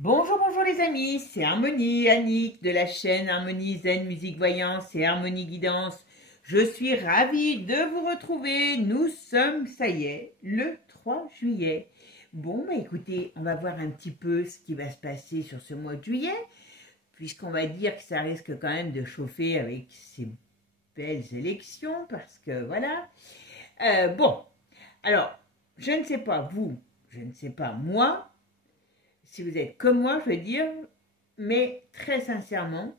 Bonjour, bonjour les amis, c'est Harmonie, Annick de la chaîne Harmonie Zen Musique Voyance et Harmonie Guidance. Je suis ravie de vous retrouver. Nous sommes, ça y est, le 3 juillet. Bon, bah écoutez, on va voir un petit peu ce qui va se passer sur ce mois de juillet, puisqu'on va dire que ça risque quand même de chauffer avec ces belles élections, parce que voilà. Bon, alors, je ne sais pas vous, je ne sais pas moi, si vous êtes comme moi, je veux dire, mais très sincèrement,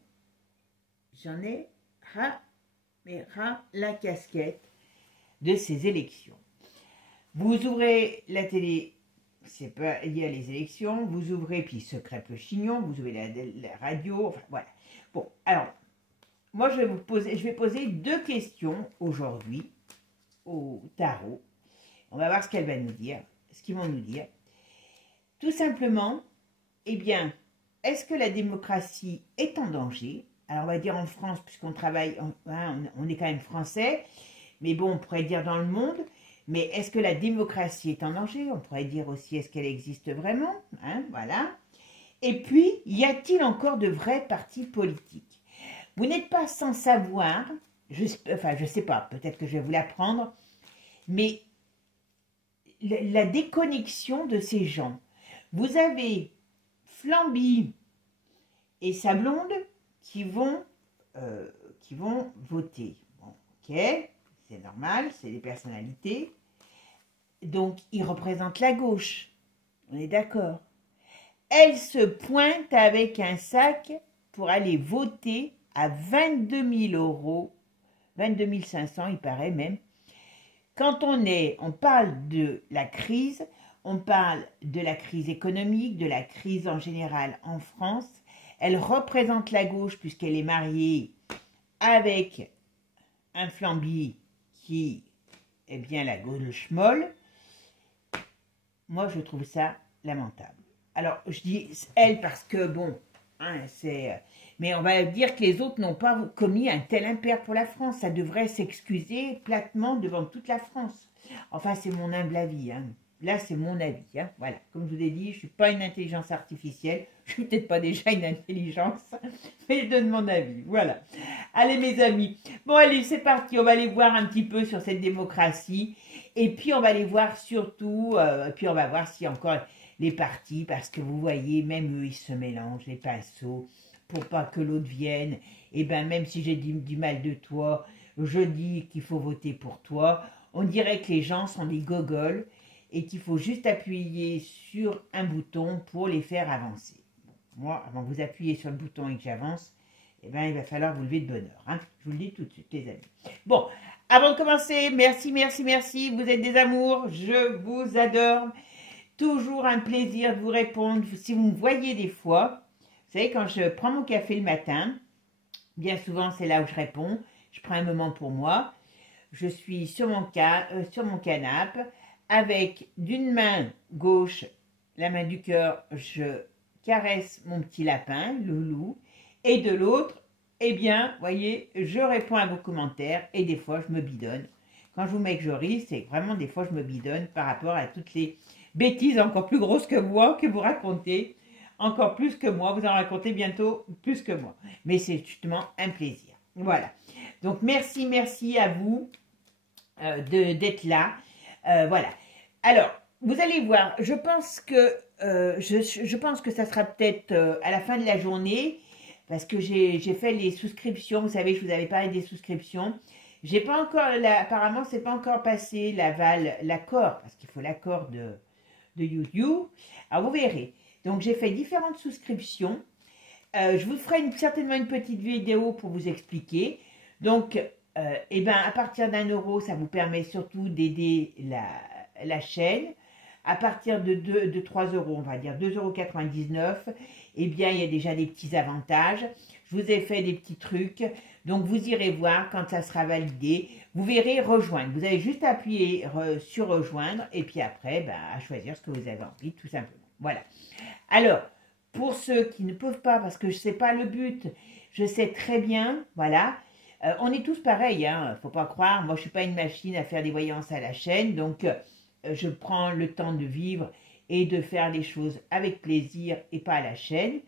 j'en ai ras la casquette de ces élections. Vous ouvrez la télé, c'est pas lié à les élections, vous ouvrez, puis se crêpe le chignon, vous ouvrez la radio, enfin voilà. Bon, alors, moi je vais poser deux questions aujourd'hui au tarot. On va voir ce qu'elle va nous dire, ce qu'ils vont nous dire. Tout simplement, eh bien, est-ce que la démocratie est en danger? Alors, on va dire en France, puisqu'on travaille, on est quand même français, mais bon, on pourrait dire dans le monde. Mais est-ce que la démocratie est en danger? On pourrait dire aussi, est-ce qu'elle existe vraiment? Voilà. Et puis, y a-t-il encore de vrais partis politiques? Vous n'êtes pas sans savoir, je sais pas, peut-être que je vais vous l'apprendre, mais la déconnexion de ces gens. Vous avez Flamby et sa blonde qui vont voter. Bon, ok, c'est normal, c'est des personnalités. Donc, ils représentent la gauche. On est d'accord. Elle se pointe avec un sac pour aller voter à 22 000 €, 22 500, il paraît même. Quand on parle de la crise, on parle de la crise économique, de la crise en général en France. Elle représente la gauche puisqu'elle est mariée avec un Flamby qui est bien la gauche molle. Moi, je trouve ça lamentable. Alors, je dis elle parce que, bon, mais on va dire que les autres n'ont pas commis un tel impair pour la France. Ça devrait s'excuser platement devant toute la France. Enfin, c'est mon humble avis, Là, c'est mon avis, Voilà, comme je vous ai dit, je ne suis pas une intelligence artificielle. Je ne suis peut-être pas déjà une intelligence, mais je donne mon avis, voilà. Allez, mes amis. Bon, allez, c'est parti. On va aller voir un petit peu sur cette démocratie. Et puis, on va aller voir surtout, puis on va voir s'il y a encore les partis, parce que vous voyez, même eux, ils se mélangent, les pinceaux, pour pas que l'autre vienne. Et bien, même si j'ai dit du mal de toi, je dis qu'il faut voter pour toi. On dirait que les gens sont des gogoles et qu'il faut juste appuyer sur un bouton pour les faire avancer. Bon, moi, avant que vous appuyez sur le bouton et que j'avance, eh ben, il va falloir vous lever de bonne heure. Je vous le dis tout de suite, les amis. Bon, avant de commencer, merci, merci, merci. Vous êtes des amours, je vous adore. Toujours un plaisir de vous répondre. Si vous me voyez des fois, vous savez, quand je prends mon café le matin, bien souvent c'est là où je réponds. Je prends un moment pour moi. Je suis sur mon canapé avec d'une main gauche, la main du cœur, je caresse mon petit lapin, Loulou, et de l'autre, eh bien, voyez, je réponds à vos commentaires et des fois je me bidonne. Quand je vous mets que je ris, c'est vraiment des fois je me bidonne par rapport à toutes les bêtises encore plus grosses que moi que vous racontez, encore plus que moi, vous en racontez bientôt plus que moi. Mais c'est justement un plaisir. Voilà. Donc merci, merci à vous d'être là. Voilà. Alors, vous allez voir, je pense que ça sera peut-être à la fin de la journée, parce que j'ai fait les souscriptions. Vous savez, je vous avais parlé des souscriptions. J'ai pas encore, apparemment, c'est pas encore passé l'accord, parce qu'il faut l'accord de YouTube. Alors, vous verrez. Donc, j'ai fait différentes souscriptions. Je vous ferai certainement une petite vidéo pour vous expliquer. Donc, eh ben, à partir d'1 €, ça vous permet surtout d'aider la chaîne. À partir de 3 €, on va dire 2,99 €, eh bien, il y a déjà des petits avantages. Je vous ai fait des petits trucs. Donc, vous irez voir quand ça sera validé. Vous verrez rejoindre. Vous avez juste à appuyer sur rejoindre et puis après, ben, à choisir ce que vous avez envie, tout simplement. Voilà. Alors, pour ceux qui ne peuvent pas, parce que je ne sais pas le but, je sais très bien, voilà. On est tous pareils, faut pas croire. Moi, je ne suis pas une machine à faire des voyances à la chaîne, donc je prends le temps de vivre et de faire les choses avec plaisir et pas à la chaîne.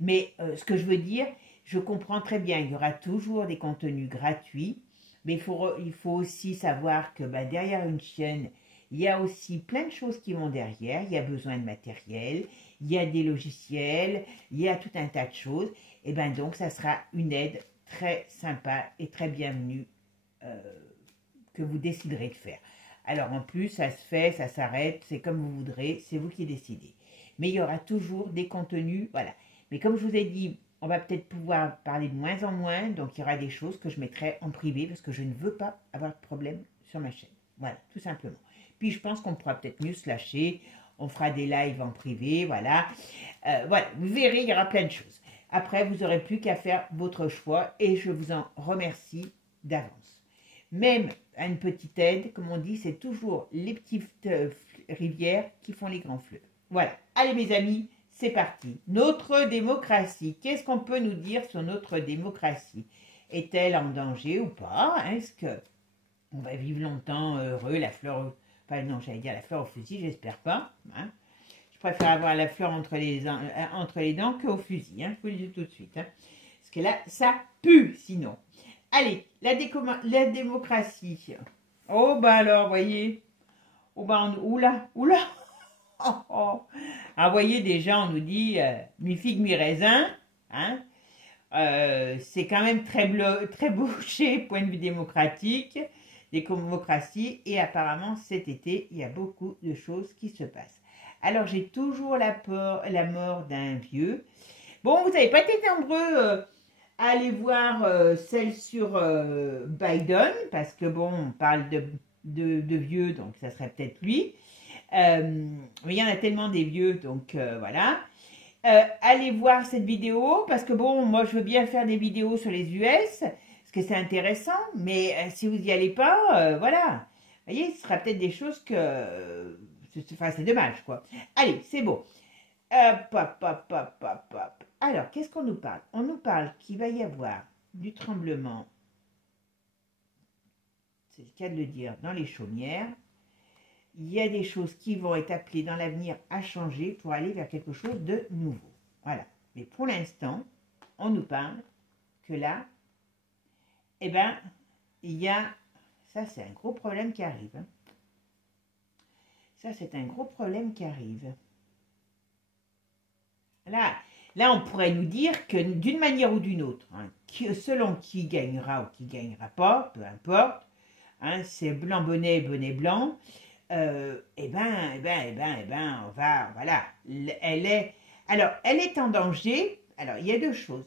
Mais ce que je veux dire, je comprends très bien, il y aura toujours des contenus gratuits, mais il faut aussi savoir que derrière une chaîne, il y a aussi plein de choses qui vont derrière. Il y a besoin de matériel, il y a des logiciels, il y a tout un tas de choses. Et donc, ça sera une aide très sympa et très bienvenue que vous déciderez de faire. Alors, en plus, ça se fait, ça s'arrête, c'est comme vous voudrez, c'est vous qui décidez. Mais il y aura toujours des contenus, voilà. Mais comme je vous ai dit, on va peut-être pouvoir parler de moins en moins, donc il y aura des choses que je mettrai en privé parce que je ne veux pas avoir de problème sur ma chaîne. Voilà, tout simplement. Puis je pense qu'on pourra peut-être mieux se lâcher, on fera des lives en privé, voilà. Voilà, vous verrez, il y aura plein de choses. Après, vous n'aurez plus qu'à faire votre choix et je vous en remercie d'avance. Même à une petite aide, comme on dit, c'est toujours les petites rivières qui font les grands fleuves. Voilà, allez mes amis, c'est parti. Notre démocratie, qu'est-ce qu'on peut nous dire sur notre démocratie? Est-elle en danger ou pas? Est-ce qu'on va vivre longtemps heureux, la fleur... Enfin non, j'allais dire la fleur au fusil, j'espère pas. Hein. Je préfère avoir la fleur entre les dents qu'au fusil, hein, je vous le dis tout de suite. Hein. Parce que là, ça pue sinon. Allez, la démocratie. Oh, alors, voyez. Oh, oula, oula. Oh, oh. Alors, voyez, déjà, on nous dit mi-figue, mi-raisin. Hein. C'est quand même très bouché, point de vue démocratique, démocratie. Et apparemment, cet été, il y a beaucoup de choses qui se passent. Alors, j'ai toujours la mort d'un vieux. Bon, vous n'avez pas été nombreux... à aller voir celle sur Biden, parce que bon, on parle de vieux, donc ça serait peut-être lui. Mais il y en a tellement des vieux, donc voilà. Allez voir cette vidéo, parce que bon, moi je veux bien faire des vidéos sur les US, parce que c'est intéressant, mais si vous n'y allez pas, voilà. Vous voyez, ce sera peut-être des choses que... Enfin, c'est dommage, quoi. Allez, c'est bon. Alors, qu'est-ce qu'on nous parle? On nous parle qu'il va y avoir du tremblement, c'est le cas de le dire, dans les chaumières. Il y a des choses qui vont être appelées dans l'avenir à changer pour aller vers quelque chose de nouveau. Voilà. Mais pour l'instant, on nous parle que là, il y a... Ça, c'est un gros problème qui arrive. Hein. Ça, c'est un gros problème qui arrive. Là, on pourrait nous dire que d'une manière ou d'une autre, hein, selon qui gagnera ou qui gagnera pas, peu importe, hein, c'est blanc bonnet, bonnet blanc, on va, voilà, elle est en danger. Alors, il y a deux choses.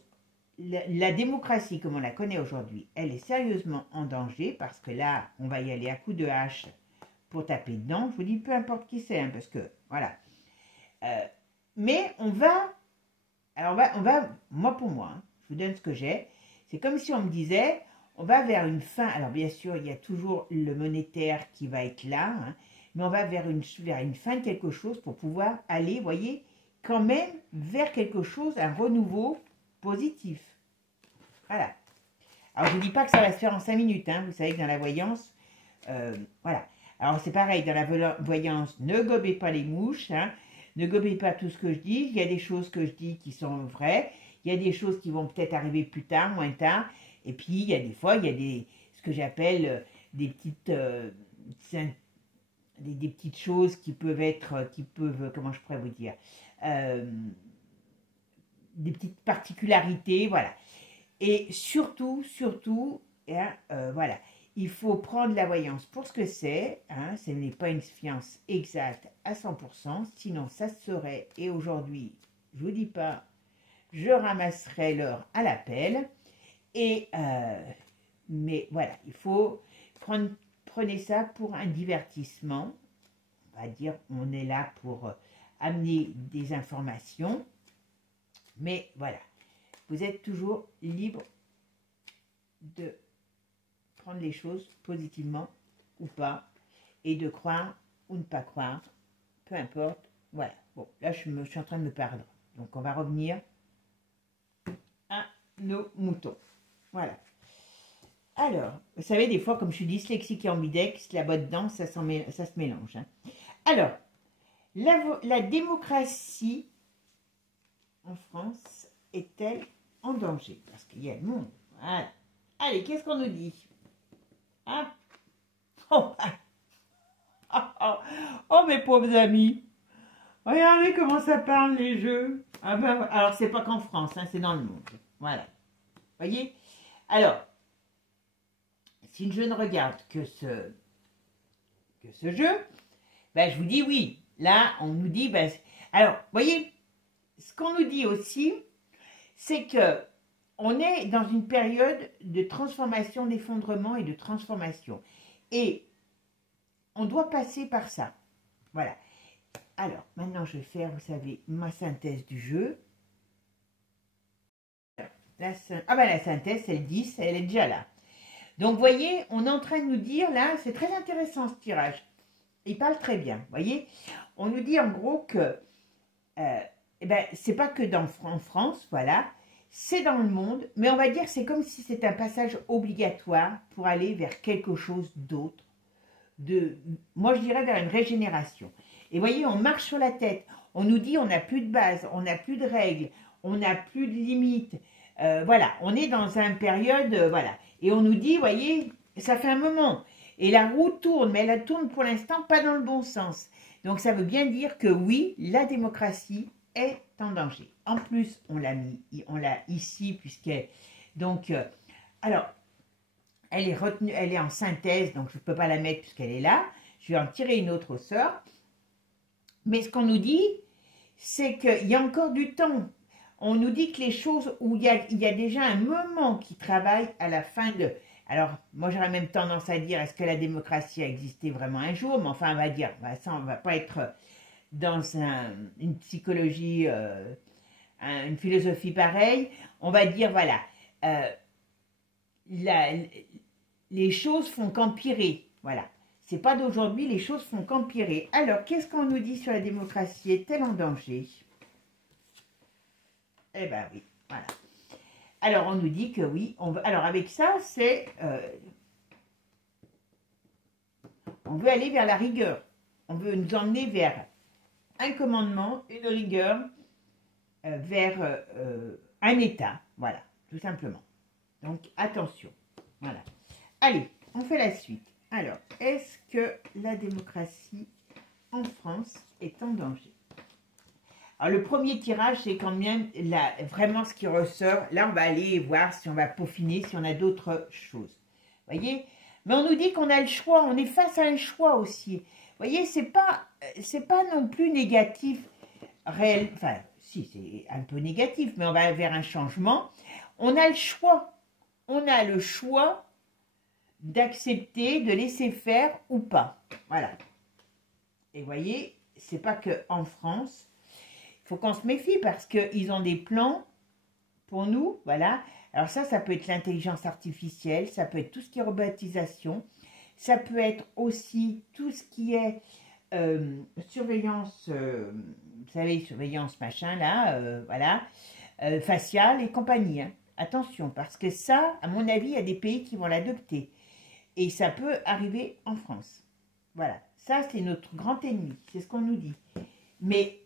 La démocratie, comme on la connaît aujourd'hui, elle est sérieusement en danger parce que là, on va y aller à coups de hache pour taper dedans. Je vous dis, peu importe qui c'est, hein, parce que, voilà. Mais on va, alors moi pour moi, hein, je vous donne ce que j'ai, c'est comme si on me disait, on va vers une fin, alors bien sûr, il y a toujours le monétaire qui va être là, hein, mais on va vers une fin de quelque chose pour pouvoir aller, vous voyez, quand même vers quelque chose, un renouveau positif. Voilà. Alors je ne dis pas que ça va se faire en 5 minutes, hein, vous savez que dans la voyance, voilà. Alors c'est pareil, dans la voyance, ne gobez pas les mouches, hein, ne gobez pas tout ce que je dis. Il y a des choses que je dis qui sont vraies. Il y a des choses qui vont peut-être arriver plus tard, moins tard. Et puis, il y a des fois, il y a ce que j'appelle des petites choses qui peuvent comment je pourrais vous dire, des petites particularités, voilà. Et surtout, hein, voilà. Il faut prendre la voyance pour ce que c'est, hein, ce n'est pas une science exacte à 100%, sinon ça se saurait, et aujourd'hui, je vous dis pas, je ramasserai l'heure à l'appel, mais voilà, il faut prenez ça pour un divertissement, on va dire, on est là pour amener des informations, mais voilà, vous êtes toujours libre de prendre les choses positivement ou pas, et de croire ou ne pas croire, peu importe, voilà. Bon, là je suis en train de me perdre, donc on va revenir à nos moutons, voilà. Alors, vous savez, des fois, comme je suis dyslexique et ambidex, la botte dedans, ça se mélange. Hein. Alors, La démocratie en France est-elle en danger? Parce qu'il y a le monde. Voilà. Allez, qu'est-ce qu'on nous dit? Hein? Oh, oh, mes pauvres amis. Regardez comment ça parle les jeux. Ah ben, alors, c'est pas qu'en France, hein, c'est dans le monde. Voilà. Voyez? Alors, si je ne regarde que ce jeu, ben, je vous dis oui. Là, on nous dit... Ben, alors, voyez, ce qu'on nous dit aussi, c'est que on est dans une période de transformation, d'effondrement et de transformation. Et on doit passer par ça. Voilà. Alors, maintenant, je vais faire, vous savez, ma synthèse du jeu. La synthèse, c'est le 10, elle est déjà là. Donc, vous voyez, on est en train de nous dire, là, c'est très intéressant ce tirage. Il parle très bien, vous voyez. On nous dit en gros que, eh ben, c'est pas que en France, voilà, c'est dans le monde, mais on va dire c'est comme si c'était un passage obligatoire pour aller vers quelque chose d'autre. Moi, je dirais vers une régénération. Et vous voyez, on marche sur la tête. On nous dit on n'a plus de base, on n'a plus de règles, on n'a plus de limites. Voilà, on est dans une période, voilà. Et on nous dit, vous voyez, ça fait un moment. Et la roue tourne, mais elle tourne pour l'instant pas dans le bon sens. Donc ça veut bien dire que oui, la démocratie est en danger. En plus, on l'a ici, puisqu'elle... Donc, alors, elle est retenue, elle est en synthèse, donc je ne peux pas la mettre puisqu'elle est là. Je vais en tirer une autre au sort. Mais ce qu'on nous dit, c'est qu'il y a encore du temps. On nous dit que les choses où il y a déjà un moment qui travaille à la fin de... Alors, moi j'aurais même tendance à dire, est-ce que la démocratie a existé vraiment un jour? Mais enfin, on va dire, bah, ça, on ne va pas être dans une psychologie, une philosophie pareille. On va dire, voilà, les choses font qu'empirer. Voilà. C'est pas d'aujourd'hui, les choses font qu'empirer. Alors, qu'est-ce qu'on nous dit sur la démocratie? Est-elle en danger? Eh bien oui, voilà. Alors, on nous dit que oui. Alors, avec ça, c'est... on veut aller vers la rigueur. On veut nous emmener vers un commandement, une rigueur, vers un État. Voilà, tout simplement. Donc, attention. Voilà. Allez, on fait la suite. Alors, est-ce que la démocratie en France est en danger? Alors, le premier tirage, c'est quand même vraiment ce qui ressort. Là, on va aller voir si on va peaufiner, si on a d'autres choses. Vous voyez? Mais on nous dit qu'on a le choix. On est face à un choix aussi. Vous voyez, c'est pas non plus négatif réel. Enfin, si, c'est un peu négatif, mais on va vers un changement. On a le choix. On a le choix d'accepter, de laisser faire ou pas. Voilà. Et vous voyez, c'est pas que en France. Il faut qu'on se méfie parce qu'ils ont des plans pour nous, voilà. Alors ça peut être l'intelligence artificielle, ça peut être tout ce qui est robotisation, ça peut être aussi tout ce qui est surveillance, vous savez, surveillance machin là, voilà, faciale et compagnie. Hein. Attention, parce que ça, à mon avis, il y a des pays qui vont l'adopter. Et ça peut arriver en France. Voilà, ça c'est notre grand ennemi, c'est ce qu'on nous dit. Mais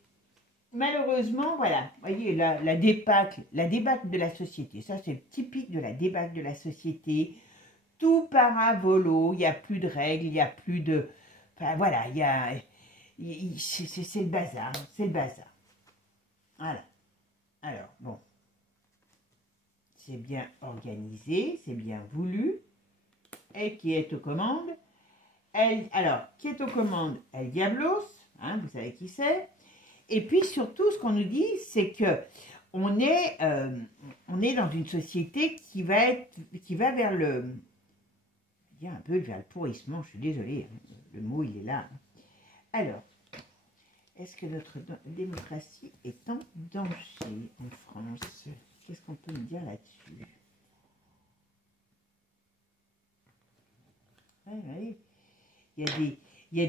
malheureusement, voilà, vous voyez, la débâcle de la société, ça c'est typique de la débâcle de la société. Tout part à volo, il n'y a plus de règles, il n'y a plus de... Enfin voilà, c'est le bazar, c'est le bazar. Voilà. Alors, bon, c'est bien organisé, c'est bien voulu. Et qui est aux commandes? Alors, qui est aux commandes? El Diablos, hein, vous savez qui c'est. Et puis surtout, ce qu'on nous dit, c'est que on est dans une société qui va vers le... Il y a un peu vers le pourrissement, je suis désolée, hein, le mot il est là. Alors, est-ce que notre démocratie est en danger en France? Qu'est-ce qu'on peut me dire là-dessus? Ouais. Il y a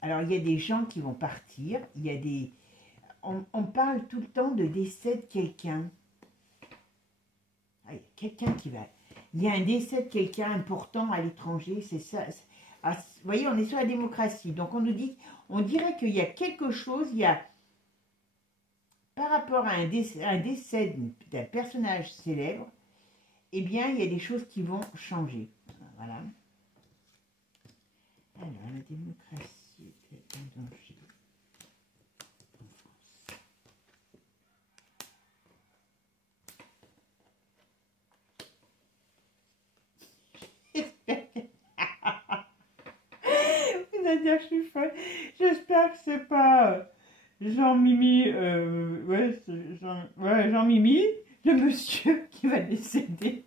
alors, il y a des gens qui vont partir, il y a des... On parle tout le temps de décès de quelqu'un. Ah, il y a quelqu'un qui va... Il y a un décès de quelqu'un important à l'étranger, c'est ça. Ah, vous voyez, on est sur la démocratie. Donc, on dirait qu'il y a quelque chose, par rapport à un décès d'un personnage célèbre, eh bien, il y a des choses qui vont changer. Voilà. Alors, la démocratie est en danger en France. Vous allez dire que je suis folle. J'espère que c'est pas Jean-Mimi, Jean-Mimi, le monsieur qui va décéder.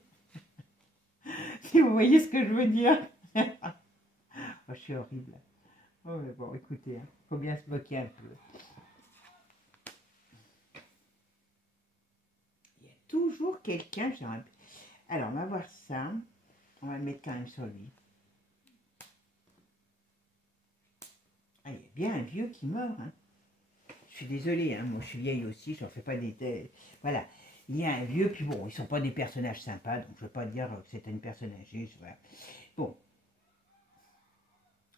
Si vous voyez ce que je veux dire. Oh, je suis horrible. Oh, mais bon, écoutez, faut bien se moquer un peu. Il y a toujours quelqu'un. Alors, on va voir ça. On va le mettre quand même sur lui. Ah, il y a bien un vieux qui meurt. Hein. Je suis désolée, hein, moi je suis vieille aussi, je ne fais pas des... Voilà, il y a un vieux, puis bon, ils ne sont pas des personnages sympas, donc je ne veux pas dire que c'est une personne âgée. Voilà. Bon.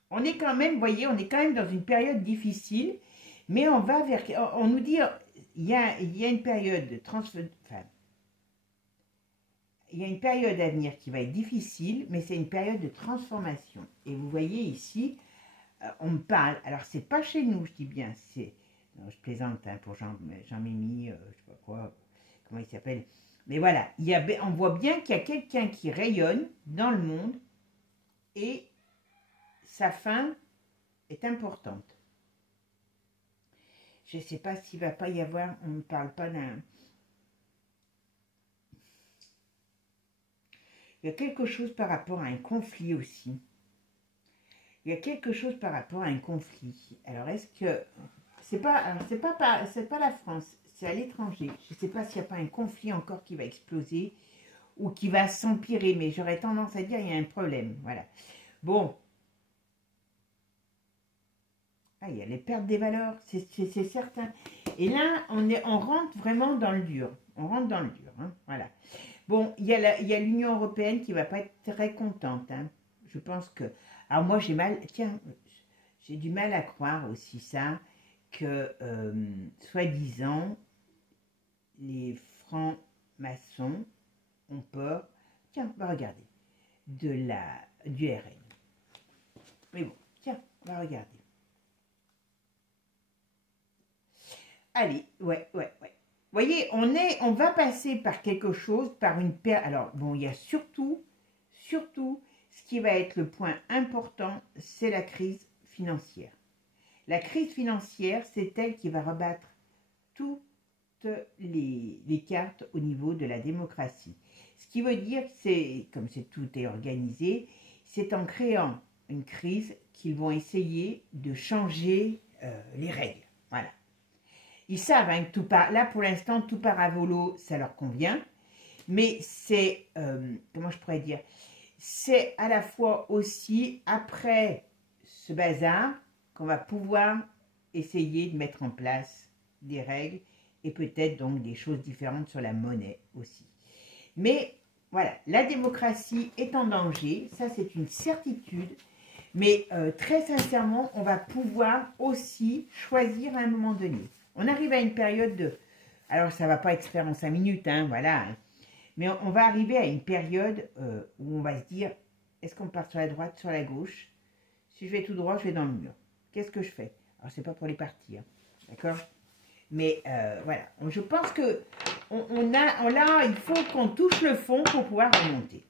On est quand même, vous voyez, on est quand même dans une période difficile, mais on va vers... On nous dit, il y a une période de enfin, il y a une période à venir qui va être difficile, mais c'est une période de transformation. Et vous voyez ici, on me parle, alors c'est pas chez nous, je dis bien, c'est... Je plaisante hein, pour Jean-Mimi, je sais pas quoi, comment il s'appelle. Mais voilà, on voit bien qu'il y a quelqu'un qui rayonne dans le monde et sa fin est importante. Je ne sais pas s'il ne va pas y avoir, on ne parle pas d'un... Il y a quelque chose par rapport à un conflit aussi. Il y a quelque chose par rapport à un conflit. Alors, est-ce que... C'est pas la France, c'est à l'étranger. Je ne sais pas s'il n'y a pas un conflit encore qui va exploser ou qui va s'empirer, mais j'aurais tendance à dire qu'il y a un problème. Voilà. Bon. Ah, il y a les pertes des valeurs, c'est certain. Et là, on rentre vraiment dans le dur. On rentre dans le dur. Hein, voilà. Bon, il y a l'Union européenne qui ne va pas être très contente. Hein. Je pense que... Alors moi, j'ai du mal à croire aussi ça, que, soi-disant, les francs-maçons ont peur, tiens, on va regarder, du RN. Mais bon, tiens, on va regarder. Allez, ouais. Vous voyez, on va passer par quelque chose, par une période. Alors, bon, il y a surtout, ce qui va être le point important, c'est la crise financière. La crise financière, c'est elle qui va rebattre toutes les cartes au niveau de la démocratie. Ce qui veut dire que c'est, comme tout est organisé, c'est en créant une crise qu'ils vont essayer de changer les règles. Voilà. Ils savent hein, que là pour l'instant, tout part à volo, ça leur convient. Mais c'est, comment je pourrais dire, c'est à la fois aussi, après ce bazar, qu'on va pouvoir essayer de mettre en place des règles et peut-être donc des choses différentes sur la monnaie aussi. Mais voilà, la démocratie est en danger, ça c'est une certitude, mais très sincèrement, on va pouvoir aussi choisir à un moment donné. On arrive à une période de... Alors ça ne va pas être fait en 5 minutes, hein, voilà, hein, mais on va arriver à une période où on va se dire, est-ce qu'on part sur la droite, sur la gauche? Si je vais tout droit, je vais dans le mur. Qu'est-ce que je fais? Alors, c'est pas pour les partis, hein, d'accord? Mais voilà, je pense que là, il faut qu'on touche le fond pour pouvoir remonter.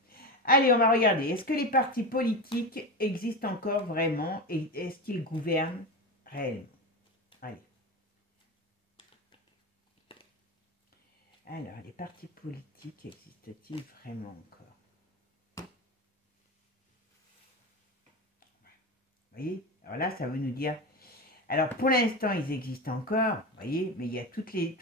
Allez, on va regarder. Est-ce que les partis politiques existent encore vraiment et est-ce qu'ils gouvernent réellement? Allez. Alors, les partis politiques existent-ils vraiment encore? Vous voyez? Alors là, ça veut nous dire... Alors, pour l'instant, ils existent encore, vous voyez, mais il y a toutes les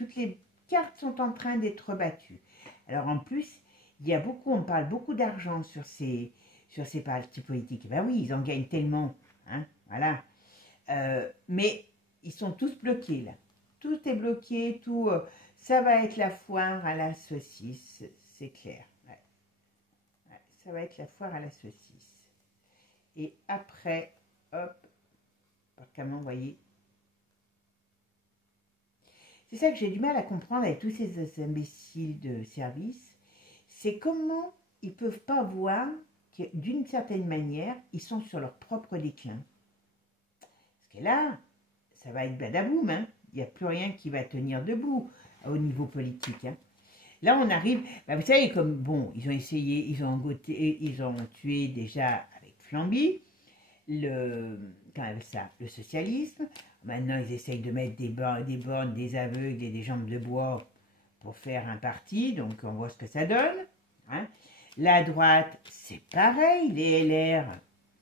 cartes sont en train d'être battues. Alors, en plus, il y a on parle beaucoup d'argent sur ces partis politiques. Ben oui, ils en gagnent tellement, hein, voilà. Mais ils sont tous bloqués, là. Tout est bloqué, tout... ça va être la foire à la saucisse, c'est clair. Ouais. Ouais, ça va être la foire à la saucisse. Et après, hop, comment vous voyez. C'est ça que j'ai du mal à comprendre avec tous ces imbéciles de service. C'est comment ils ne peuvent pas voir que d'une certaine manière, ils sont sur leur propre déclin. Parce que là, ça va être badaboum, hein. Il n'y a plus rien qui va tenir debout au niveau politique. Hein. Là, on arrive, vous savez, comme, bon, ils ont essayé, ils ont tué déjà avec Flamby, le socialisme. Maintenant, ils essayent de mettre des bornes, des aveugles et des jambes de bois pour faire un parti, donc on voit ce que ça donne. Hein. La droite, c'est pareil, les LR,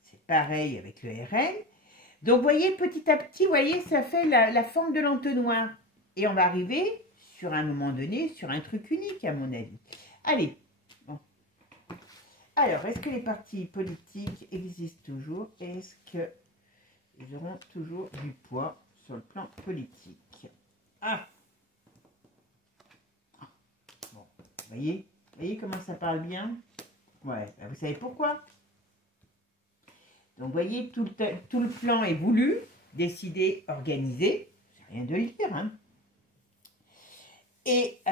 c'est pareil avec le RN. Donc, vous voyez, petit à petit, vous voyez, ça fait la forme de l'entonnoir. Et on va arriver, sur un moment donné, sur un truc unique, à mon avis. Allez, bon. Alors, est-ce que les partis politiques existent toujours? Est-ce qu'ils auront toujours du poids sur le plan politique? Ah! Bon, vous voyez comment ça parle bien? Ouais, vous savez pourquoi? Donc, vous voyez, tout le plan est voulu, décidé, organisé. C'est rien de le dire, hein. Et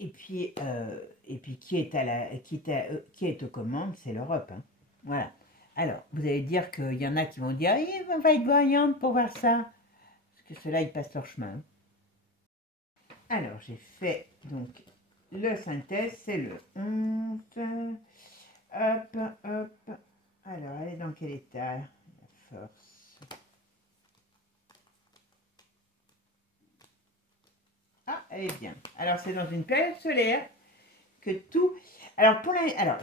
puis qui est aux commandes, c'est l'Europe. Hein. Voilà. Alors, vous allez dire qu'il y en a qui vont dire « on va être voyante pour voir ça ». Parce que ceux-là, ils passent leur chemin. Alors, j'ai fait donc le synthèse, c'est le 11. Hop, hop. Alors, elle est dans quel état? La force. Ah, elle est bien. Alors, c'est dans une période solaire que tout... Alors,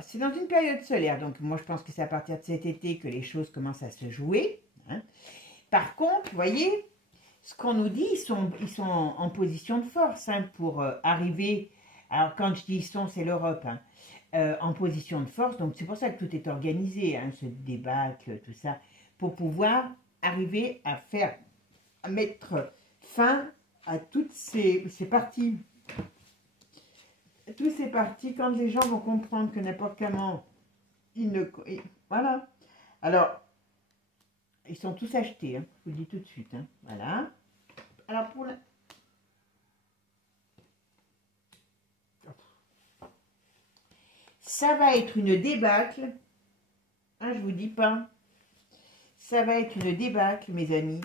c'est dans une période solaire. Donc, moi, je pense que c'est à partir de cet été que les choses commencent à se jouer. Hein. Par contre, vous voyez, ce qu'on nous dit, ils sont en position de force hein, pour arriver... Alors, quand je dis ils sont, c'est l'Europe. Hein. En position de force. Donc, c'est pour ça que tout est organisé, hein, ce débâcle, tout ça, pour pouvoir arriver à mettre fin à toutes ces parties. Tous ces partis, quand les gens vont comprendre que n'importe comment, voilà. Alors, ils sont tous achetés, hein, je vous le dis tout de suite. Hein, voilà. Alors, pour la... Ça va être une débâcle. Hein, je vous dis pas. Ça va être une débâcle, mes amis.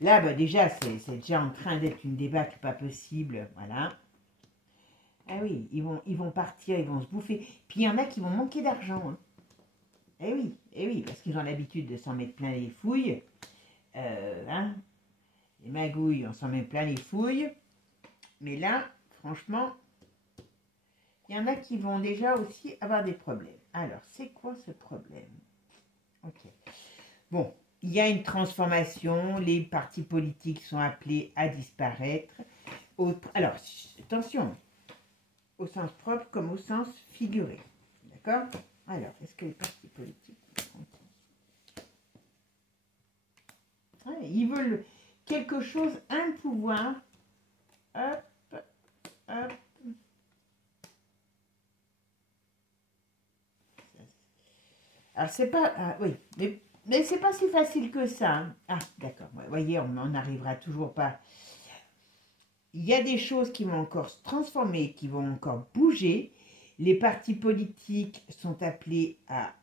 Là, déjà, c'est déjà en train d'être une débâcle pas possible. Voilà. Ah oui, ils vont partir, ils vont se bouffer. Puis il y en a qui vont manquer d'argent. Hein. Eh oui, parce qu'ils ont l'habitude de s'en mettre plein les fouilles. Hein, les magouilles, on s'en met plein les fouilles. Mais là, franchement, il y en a qui vont déjà aussi avoir des problèmes. Alors, c'est quoi ce problème? Ok. Bon, il y a une transformation. Les partis politiques sont appelés à disparaître. Alors, attention. Au sens propre comme au sens figuré. D'accord? Alors, est-ce que les partis politiques... ils veulent quelque chose, un pouvoir. Hop, hop. Alors, c'est pas... Ah, oui, mais c'est pas si facile que ça. Hein. Ah, d'accord. Vous voyez, on n'arrivera toujours pas... Il y a des choses qui vont encore se transformer, qui vont encore bouger. Les partis politiques sont appelés à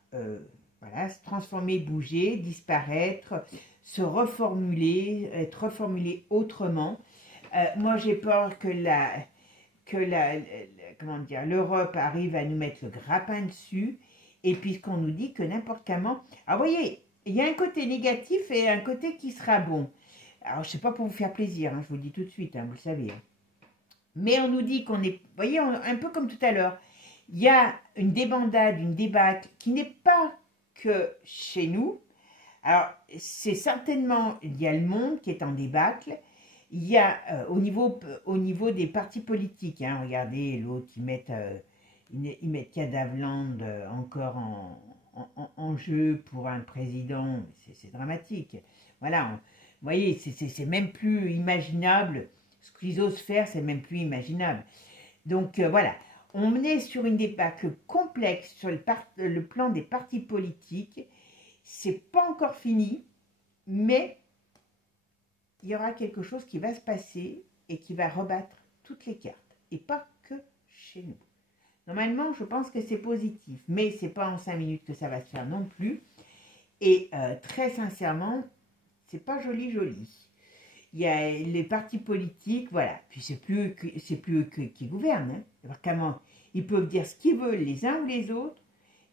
voilà, se transformer, bouger, disparaître, se reformuler, être reformulés autrement. Moi, j'ai peur que comment dire, l'Europe arrive à nous mettre le grappin dessus. Et puis qu'on nous dit que n'importe comment... Alors, vous voyez, il y a un côté négatif et un côté qui sera bon. Alors, je ne sais pas pour vous faire plaisir, hein, je vous le dis tout de suite, hein, vous le savez. Hein. Mais on nous dit qu'on est, vous voyez, un peu comme tout à l'heure, il y a une débandade, une débâcle qui n'est pas que chez nous. Alors, c'est certainement, il y a le monde qui est en débâcle. Il y a au niveau des partis politiques, hein, regardez, l'autre, ils mettent Cadavland encore en jeu pour un président, c'est dramatique. Voilà, vous voyez, c'est même plus imaginable. Ce qu'ils osent faire, c'est même plus imaginable. Donc, voilà. On est sur une débâcle complexe sur le plan des partis politiques. C'est pas encore fini, mais il y aura quelque chose qui va se passer et qui va rebattre toutes les cartes. Et pas que chez nous. Normalement, je pense que c'est positif, mais c'est pas en 5 minutes que ça va se faire non plus. Et très sincèrement, c'est pas joli. Il y a les partis politiques, voilà. Puis c'est plus eux qui gouvernent. Hein. Alors comment ils peuvent dire ce qu'ils veulent les uns ou les autres,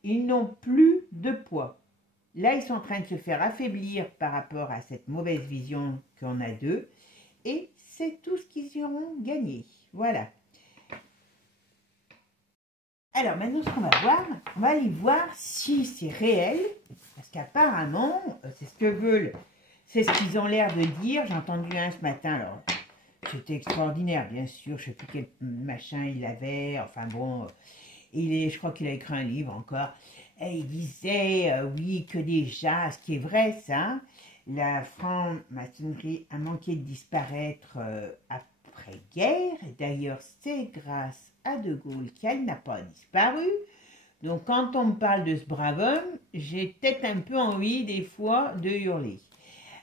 ils n'ont plus de poids. Là, ils sont en train de se faire affaiblir par rapport à cette mauvaise vision qu'on a d'eux. Et c'est tout ce qu'ils auront gagné. Voilà. Alors maintenant, ce qu'on va voir, on va aller voir si c'est réel. Parce qu'apparemment, c'est ce que veulent, c'est ce qu'ils ont l'air de dire. J'ai entendu un ce matin, alors c'était extraordinaire, bien sûr. Je ne sais plus quel machin il avait. Enfin bon, je crois qu'il a écrit un livre encore. Et il disait, oui, que déjà, ce qui est vrai, ça, la franc-maçonnerie a manqué de disparaître après-guerre. D'ailleurs, c'est grâce à De Gaulle qu'elle n'a pas disparu. Donc, quand on me parle de ce brave homme, j'ai peut-être un peu envie, des fois, de hurler.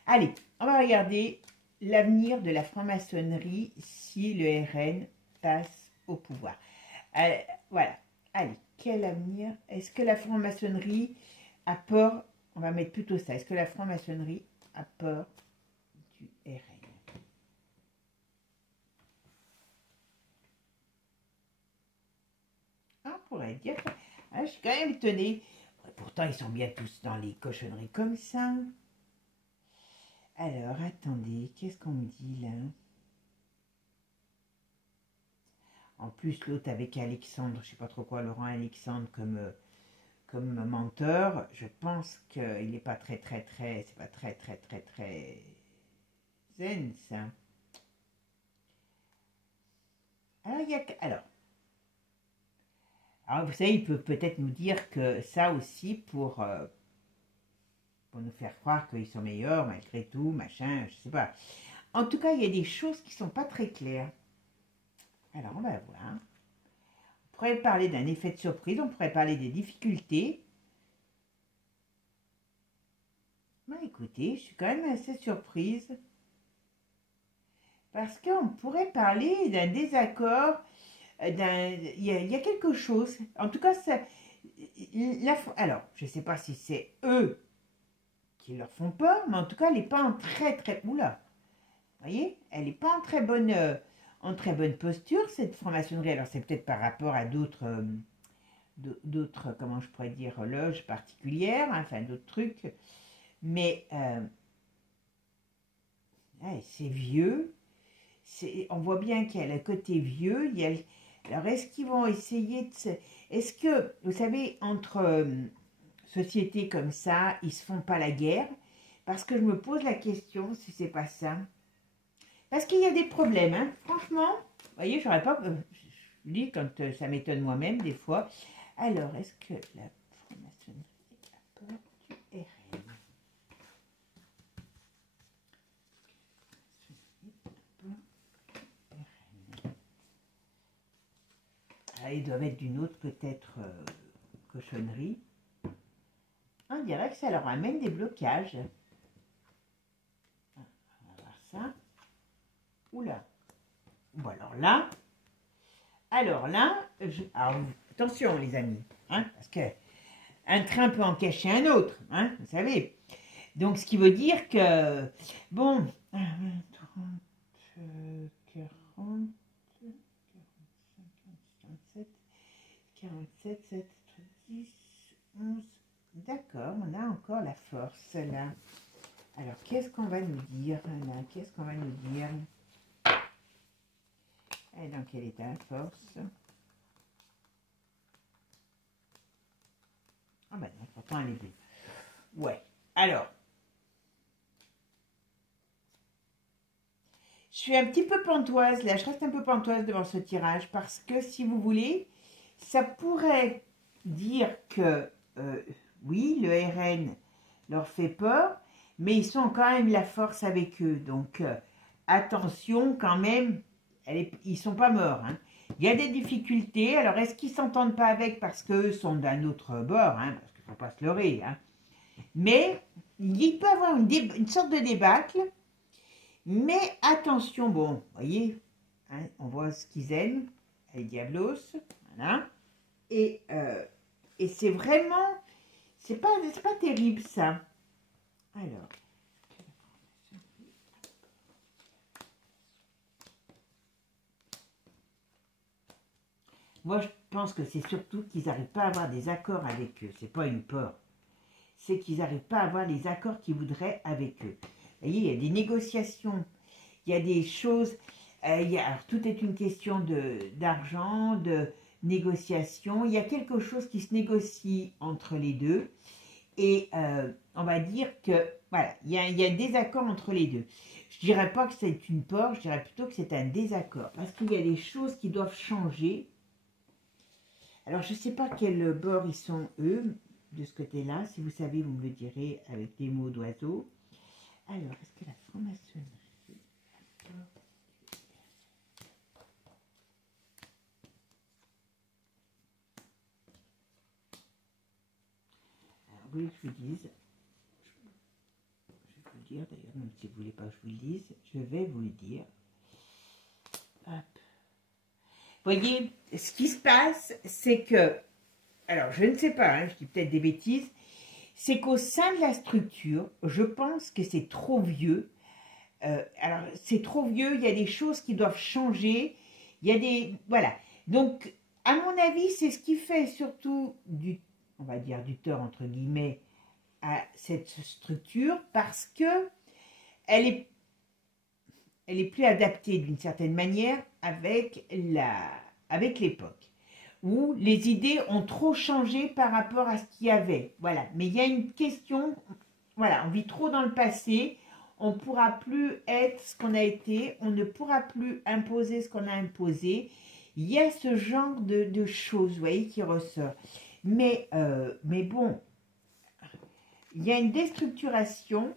Allez, on va regarder l'avenir de la franc-maçonnerie si le RN passe au pouvoir. Voilà. Allez, quel avenir? Est-ce que la franc-maçonnerie a peur? On va mettre plutôt ça. Est-ce que la franc-maçonnerie a peur du RN? On pourrait dire que... je suis quand même étonnée. Pourtant, ils sont bien tous dans les cochonneries comme ça. Alors, attendez, qu'est-ce qu'on me dit là? En plus, l'autre avec Alexandre, je sais pas trop quoi, Laurent Alexandre comme menteur, je pense qu'il n'est pas très zen, ça. Alors, vous savez, il peut peut-être nous dire que ça aussi pour nous faire croire qu'ils sont meilleurs malgré tout, machin, je sais pas. En tout cas, il y a des choses qui sont pas très claires. Alors, on va voir. On pourrait parler d'un effet de surprise, on pourrait parler des difficultés. Écoutez, je suis quand même assez surprise. Parce qu'on pourrait parler d'un désaccord, il y a quelque chose. En tout cas, alors, je ne sais pas si c'est eux qui leur font peur, mais en tout cas, elle n'est pas en oula, vous voyez, elle n'est pas en très bonne posture, cette franc-maçonnerie. Alors, c'est peut-être par rapport à d'autres, comment je pourrais dire, loges particulières, hein, enfin, d'autres trucs. Mais, c'est vieux. On voit bien qu'il y a le côté vieux. Alors, est-ce qu'ils vont essayer de... Est-ce que, vous savez, entre sociétés comme ça, ils ne se font pas la guerre? Parce que je me pose la question si c'est pas ça. Parce qu'il y a des problèmes, hein. Franchement, vous voyez, j'aurais pas... Je dis quand ça m'étonne moi-même, des fois. Alors, est-ce que la franc-maçonnerie a peur du RN? Ils doivent être d'une autre peut-être cochonnerie. On dirait que ça leur amène des blocages. On va voir ça. Oula. Bon, alors là, attention les amis, hein, parce que un train peut en cacher un autre, hein, vous savez. Donc, ce qui veut dire que, bon, 30, 40... 47, 7, 10, 11. D'accord, on a encore la force là. Alors, qu'est-ce qu'on va nous dire là? Qu'est-ce qu'on va nous dire? Et dans quel état la force? Ah ben non, pourtant elle est bleue. Ouais, alors. Je suis un petit peu pantoise là, je reste un peu pantoise devant ce tirage parce que si vous voulez, ça pourrait dire que oui, le RN leur fait peur, mais ils sont quand même la force avec eux. Donc attention quand même ils ne sont pas morts. Hein. Il y a des difficultés. Alors, est-ce qu'ils ne s'entendent pas avec parce qu'eux sont d'un autre bord, hein, parce qu'il ne faut pas se leurrer. Hein. Mais il peut y avoir une sorte de débâcle. Mais attention, bon, vous voyez, hein, on voit ce qu'ils aiment, les diablos, voilà. Et c'est vraiment, c'est pas terrible ça. Alors, moi je pense que c'est surtout qu'ils n'arrivent pas à avoir des accords avec eux. C'est pas une peur, c'est qu'ils n'arrivent pas à avoir les accords qu'ils voudraient avec eux. Vous voyez, il y a des négociations, il y a des choses, alors, tout est une question d'argent, de négociation. Il y a quelque chose qui se négocie entre les deux. Et on va dire que, voilà, il y a un désaccord entre les deux. Je ne dirais pas que c'est une peur, je dirais plutôt que c'est un désaccord. Parce qu'il y a des choses qui doivent changer. Alors, je ne sais pas quel bord ils sont, eux, de ce côté-là. Si vous savez, vous me le direz avec des mots d'oiseau. Alors, est-ce que la franc-maçonnerie... Alors, vous voulez que je vous dise... Je vais vous le dire, d'ailleurs, même si vous ne voulez pas que je vous le dise, je vais vous le dire. Hop. Voyez, ce qui se passe, c'est que... Alors, je ne sais pas, hein, je dis peut-être des bêtises, c'est qu'au sein de la structure, je pense que c'est trop vieux. Alors, c'est trop vieux, il y a des choses qui doivent changer, il y a des... Voilà. Donc, à mon avis, c'est ce qui fait surtout du, on va dire, du tort, entre guillemets, à cette structure, parce que elle est plus adaptée d'une certaine manière avec l'époque, où les idées ont trop changé par rapport à ce qu'il y avait. Voilà. Mais il y a une question, voilà, on vit trop dans le passé, on ne pourra plus être ce qu'on a été, on ne pourra plus imposer ce qu'on a imposé. Il y a ce genre de choses, vous voyez, qui ressort. Mais bon, il y a une déstructuration.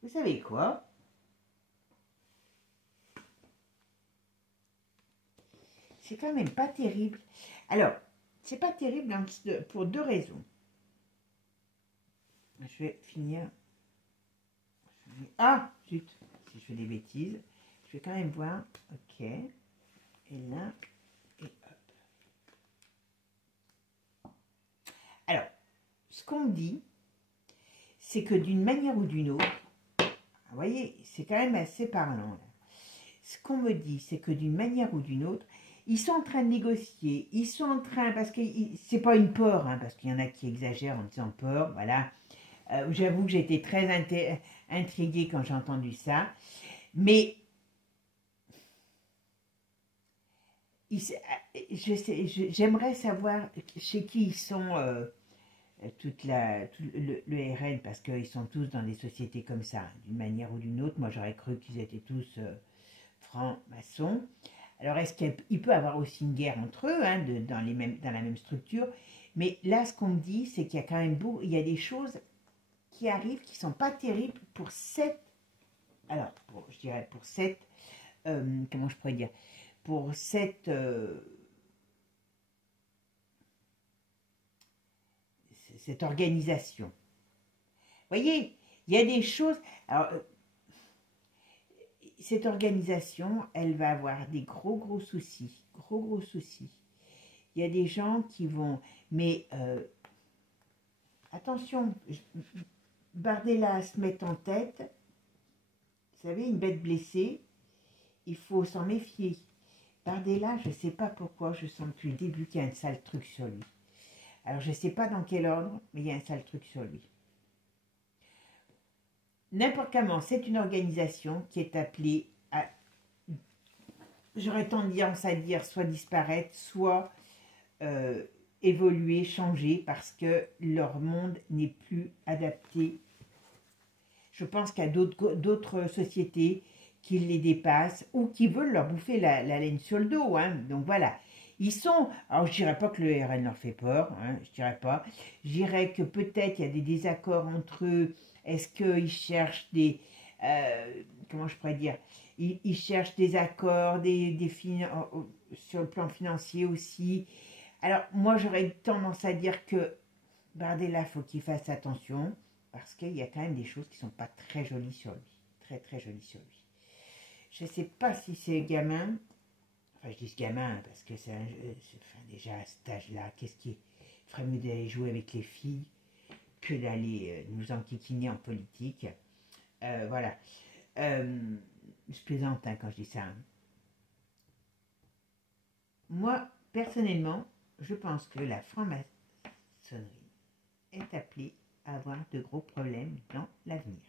Vous savez quoi? C'est quand même pas terrible. Alors, c'est pas terrible pour deux raisons. Je vais finir. Ah, zut, si je fais des bêtises. Je vais quand même voir. Ok. Et là, et hop. Alors, ce qu'on me dit, c'est que d'une manière ou d'une autre, vous voyez, c'est quand même assez parlant. Là. Ce qu'on me dit, c'est que d'une manière ou d'une autre, ils sont en train de négocier, ils sont en train, parce que c'est pas une peur, hein, parce qu'il y en a qui exagèrent en disant peur, voilà. J'avoue que j'ai été très intriguée quand j'ai entendu ça, mais j'aimerais savoir chez qui ils sont, tout le RN, parce qu'ils sont tous dans des sociétés comme ça, d'une manière ou d'une autre. Moi, j'aurais cru qu'ils étaient tous francs-maçons. Alors, est-ce qu'il peut y avoir aussi une guerre entre eux, hein, dans la même structure? Mais là, ce qu'on me dit, c'est qu'il y a quand même il y a des choses qui arrivent qui ne sont pas terribles pour cette... Alors, je dirais pour cette... comment je pourrais dire? Pour cette... cette organisation. Vous voyez, il y a des choses... Alors, cette organisation, elle va avoir des gros soucis. Gros soucis. Il y a des gens qui vont... Mais attention, Bardella se met en tête. Vous savez, une bête blessée, il faut s'en méfier. Bardella, je ne sais pas pourquoi, je sens depuis le début qu'il y a un sale truc sur lui. Alors, je ne sais pas dans quel ordre, mais il y a un sale truc sur lui. N'importe comment, c'est une organisation qui est appelée à, j'aurais tendance à dire, soit disparaître, soit évoluer, changer, parce que leur monde n'est plus adapté. Je pense qu'il y a d'autres sociétés qui les dépassent ou qui veulent leur bouffer la laine sur le dos. Hein. Donc voilà. Ils sont, alors je dirais pas que le RN leur fait peur, hein, je dirais pas. Je dirais que peut-être il y a des désaccords entre eux. Est-ce qu'ils cherchent des, comment je pourrais dire, ils cherchent des accords, sur le plan financier aussi. Alors moi j'aurais tendance à dire que Bardella, faut qu'il fasse attention parce qu'il y a quand même des choses qui sont pas très jolies sur lui, très très jolies sur lui. Je sais pas si c'est gamin. Enfin, je dis ce gamin parce que c'est enfin, déjà à cet âge-là, qu'est-ce qui ferait mieux d'aller jouer avec les filles que d'aller nous enquiquiner en politique. Voilà. Je plaisante hein, quand je dis ça. Hein. Moi, personnellement, je pense que la franc-maçonnerie est appelée à avoir de gros problèmes dans l'avenir.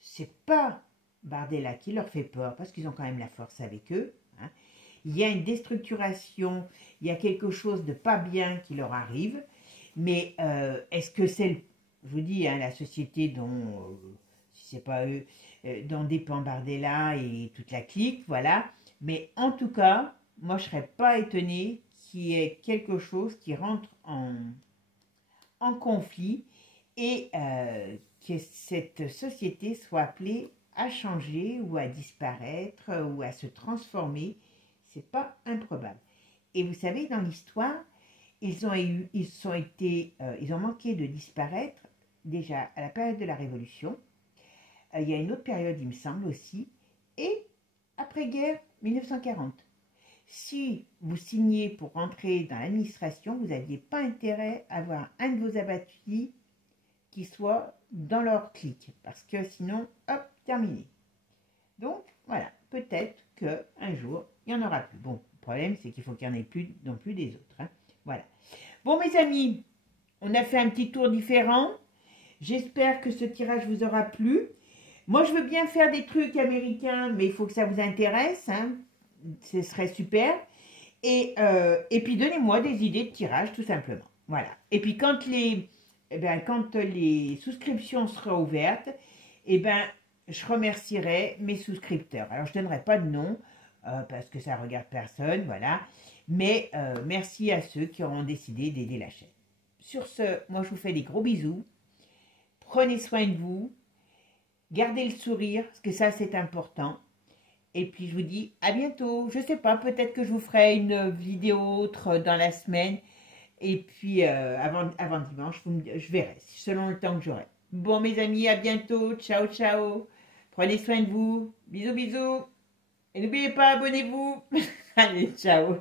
C'est pas Bardella qui leur fait peur parce qu'ils ont quand même la force avec eux. Hein. Il y a une déstructuration, il y a quelque chose de pas bien qui leur arrive, mais est-ce que c'est, je vous dis, hein, la société dont, si c'est pas eux, dont dépend Bardella et toute la clique, voilà. Mais en tout cas, moi je serais pas étonnée qu'il y ait quelque chose qui rentre en conflit et que cette société soit appelée à changer ou à disparaître ou à se transformer. C'est pas improbable. Et vous savez, dans l'histoire, ils ont manqué de disparaître déjà à la période de la Révolution. Il y a une autre période, il me semble aussi, et après-guerre, 1940. Si vous signez pour rentrer dans l'administration, vous n'aviez pas intérêt à avoir un de vos abattis qui soit dans leur clique, parce que sinon, hop, terminé. Donc, voilà, peut-être qu'un jour, il n'y en aura plus. Bon, le problème, c'est qu'il faut qu'il n'y en ait plus non plus des autres. Hein. Voilà. Bon, mes amis, on a fait un petit tour différent. J'espère que ce tirage vous aura plu. Moi, je veux bien faire des trucs américains, mais il faut que ça vous intéresse. Hein. Ce serait super. Et puis, donnez-moi des idées de tirage, tout simplement. Voilà. Et puis, quand les souscriptions seront ouvertes, je remercierai mes souscripteurs. Alors, je ne donnerai pas de nom, parce que ça ne regarde personne, voilà. Mais merci à ceux qui auront décidé d'aider la chaîne. Sur ce, moi, je vous fais des gros bisous. Prenez soin de vous. Gardez le sourire, parce que ça, c'est important. Et puis, je vous dis à bientôt. Je ne sais pas, peut-être que je vous ferai une vidéo autre dans la semaine. Et puis, avant dimanche, je verrai, selon le temps que j'aurai. Bon, mes amis, à bientôt. Ciao, ciao. Prenez soin de vous. Bisous, bisous. Et n'oubliez pas, abonnez-vous. Allez, ciao.